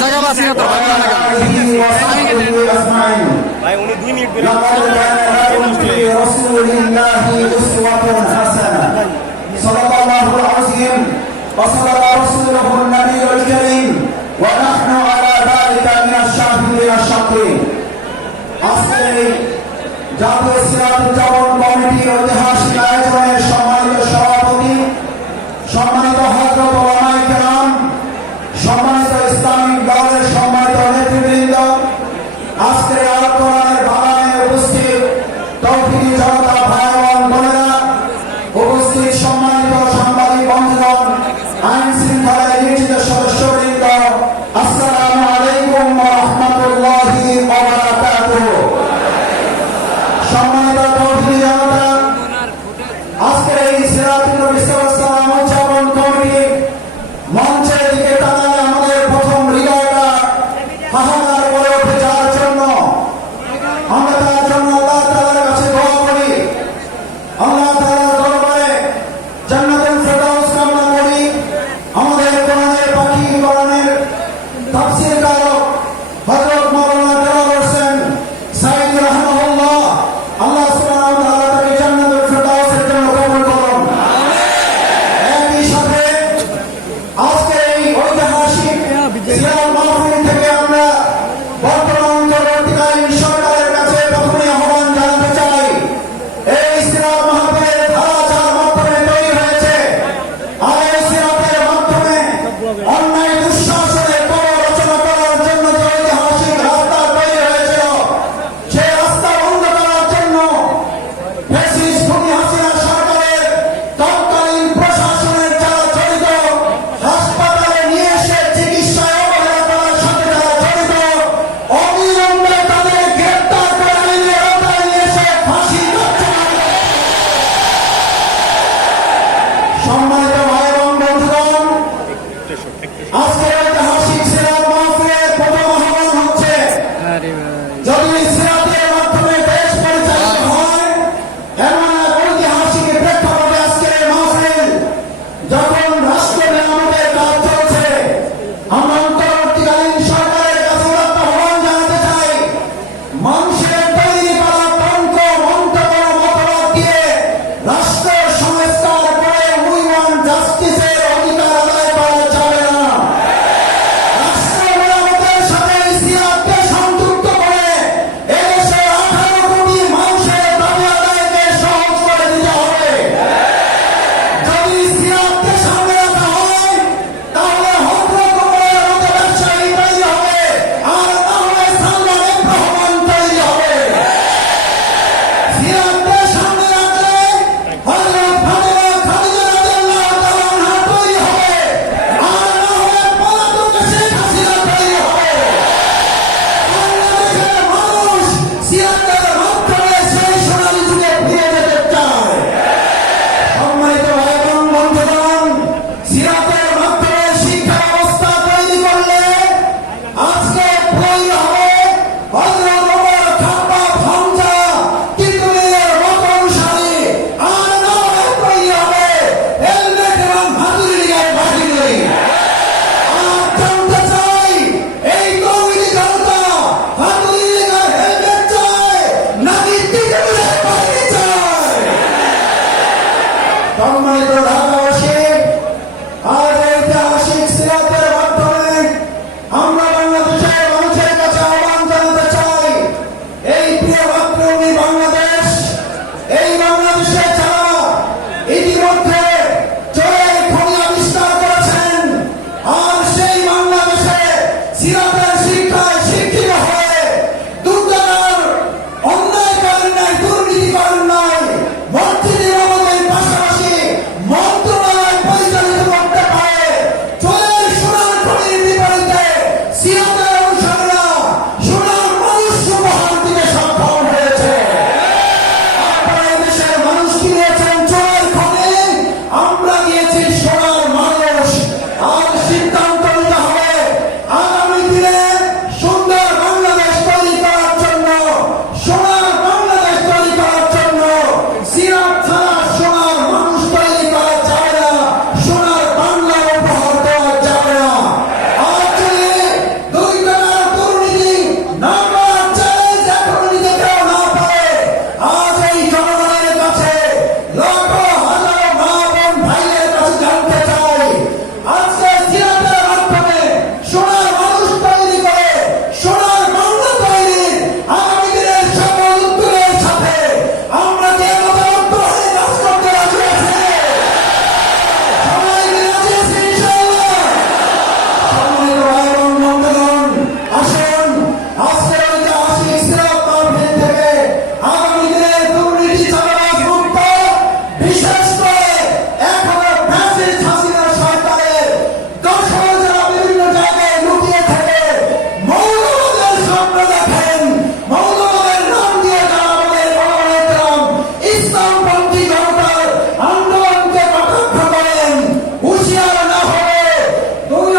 জায়গা পাচ্ছি না তো ভাই উনি 2 মিনিট وصدق رسوله النبي الكريم ونحن على ذلك من الشاهدين الشاكرين আজকে জাতীয় সিরাত উদযাপন কমিটির ঐতিহাসিক আয়োজনের সম্মানিত সভাপতি, সম্মানিত হযরত ওলামায়ে কেরাম, সম্মানিত ইসলামিক দলের সম্মানিত নেতৃবৃন্দ, আজকের আলোচনার বাগানে উপস্থিত তৌহিদি জনতা ভাই ও বোনেরা, উপস্থিত সম্মানিত সাংবাদিক বন্ধুগণ, আইন শৃঙ্খলায় নিয়োজিত সদস্যবৃন্দ, আসসালামু আলাইকুম ওয়া রাহমাতুল্লাহি ওয়া বারাকাতুহু। সম্মানিত তৌহিদি জনতা, আজকের এই সিরাতুল নবী সাল্লাল্লাহু আলাইহি ওয়াসাল্লাম উদযাপন কমিটি মঞ্চের দিকে তাকালে আমাদের প্রথম হৃদয়টা হাহাকার করে ওঠে, যার জন্য আমরা তার জন্য আল্লাহ তাআলার কাছে দোয়া করি, আল্লাহ তাআলার দরবারে জান্নাতুল ফেরদাউস কামনা করি। আমাদের কোরআনের পাখি, কোরআনের তাফসীর কারক হযরত মাওলানা দেওয়ার হোসেন সাঈদী রাহিমাহুল্লাহ, আল্লাহ সুবহানাহু ওয়া তাআলা তাকে জান্নাতুল ফেরদাউসের জন্য কবুল করুন। একই সাথে আজকে এই ঐতিহাসিক সিরাত মাহফিল থেকে আমরা বর্তমান অন্তর্বর্তীকালীন সরকারের কাছে প্রথমে আহ্বান জানাতে চাই, এই সিরাত মাহফিলের ধারা যার মাধ্যমে তৈরি হয়েছে, আর এই সিরাতের মাধ্যমে অন্য